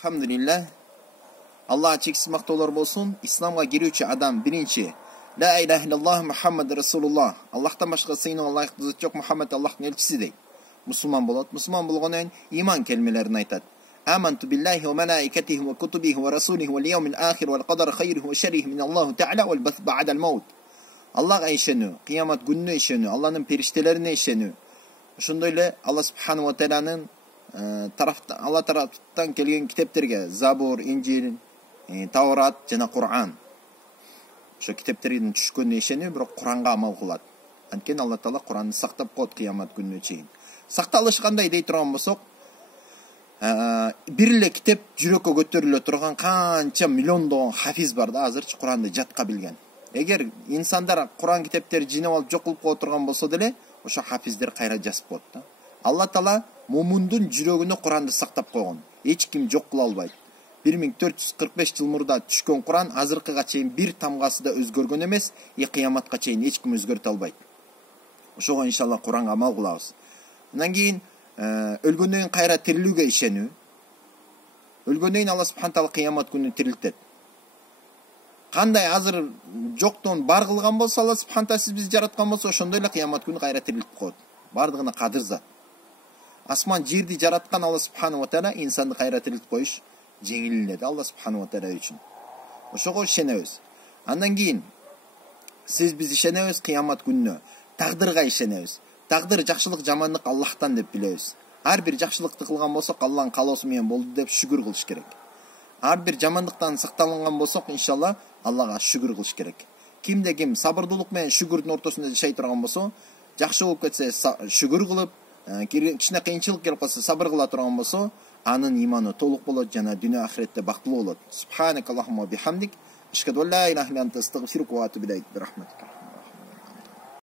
Elhamdülillah. Allah'a çeksiz maqtovlar bolsun. İslamga girүүчү adam birinci La ilahe illallah Muhammed Resulullah. Allah'tan başka sığınığa layık zat yok. Muhammed Allah'ın elçisi dey. Müslüman bolat. Müslüman bolğondan iman kelimelerini aytat. Amantu billahi ve malaikatihi ve kutubihi ve rasulihi ve yevmil ahir ve qadar hayrihi ve şerrihi min Allah Teala ve ba'th ba'da'l maut. Allah'a işeniyor. Kıyamet gününe işeniyor. Allah'ın periştelerine işeniyor. Şundayla Allah Subhanahu ve Teala'nın Allah taraftan kelgen kitaplarga Zabur, İncil, Tavrat jana Kur'an. Şu kitapların düşkönüne işeniyor, biroq Kur'an'a amal kılat. Antkeni Allah Taala Kur'an'ı saktap koydu kıyamet gününe çeyin. Saktalış qanday dey turgan bolsok, birle kitap жүрөккө көтөрүлө турган канча миллиондогон хафиз бар да азырчы Куранды жатка билген. Эгер инсандар Куран китептерди жинеп алып жок кылып кое турган болсо деле, ошо хафиздер кайра жазып коет да. Алла Таала мумундун жүрөгүнө Куранды сактап койгон. Эч ким жок кыла албайт. 1445 жыл мурда түшкөн Куран азыркыга чейин бир тамгасы да өзгөргөн эмес, кыяматка чейин эч ким өзгөртө албайт. Ошого иншалла Куранга амал кылабыз. Андан кийин өлгөндөн кийин кайра тирилүүгө ишенүү. Өлгөндөн кийин Алла Субхан Таала кыямат күнү тирилтет. Кандай азыр жоктон бар кылган болсо Алла Субхан Таала сиз бизди жараткан болсо ошондой эле кыямат күнү кайра тирилтип коет. Бардыгына кадыр зат. Асман жерди жараткан Алла Субхана ва Таала инсанды кайра тирилтип коюш жеңил эле Алла Субхана ва Таала үчүн. Ошого ишенебиз. Андан кийин сиз биз ишенебиз кыямат күнүнө. Тагдырга ишенебиз. Тагдыр жакшылык жамандык Аллахтан деп билебиз. Ар бир жакшылыкты кылган болсок Аллахтын каалоосу менен болду деп шүгүр кылыш керек. Ар бир жамандыктан сакталган болсок иншалла Аллага шүгүр кылыш керек. Кимде ким сабырдуулук менен шүгүрдүн ортосунда жашай турган болсо, жакшы болуп кетсе шүгүр кылып, кичине кыйынчылык келип калса сабыр кыла турган болсо, анын иманы толук болот жана дүйнө ахиретте бактылуу болот. Субханакаллахумма бихамдик, ашхаду ан ла илаха илля анта астагфирука ва атубу илейк. Бирахматика.